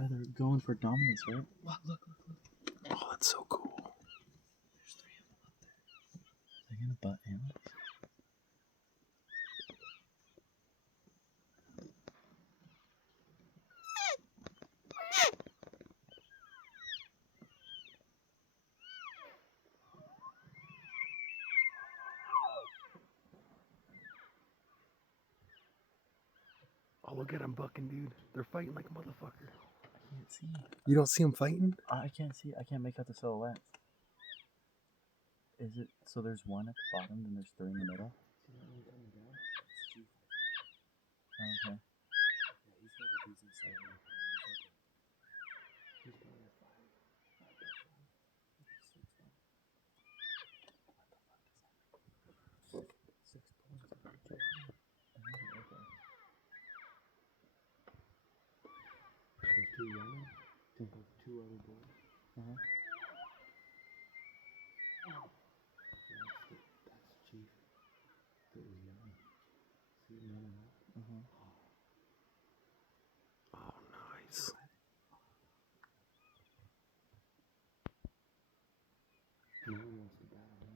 Yeah, they're going for dominance, right? Look. Oh, that's so cool. There's 3 of them up there. They're gonna butt him. Oh, look at them bucking, dude. They're fighting like a motherfucker. I can't see. You don't see them fighting? I can't see. I can't make out the silhouettes. Is it so? There's one at the bottom, then there's 3 in the middle. See that one coming down? That's Chief. Okay. Yeah, he's got a decent size. He's probably a 5. 6 points. Okay. There's 2 running. 2 other boys. Uh-huh. That's Chief. That was young. See him running up. Uh-huh. Oh, nice.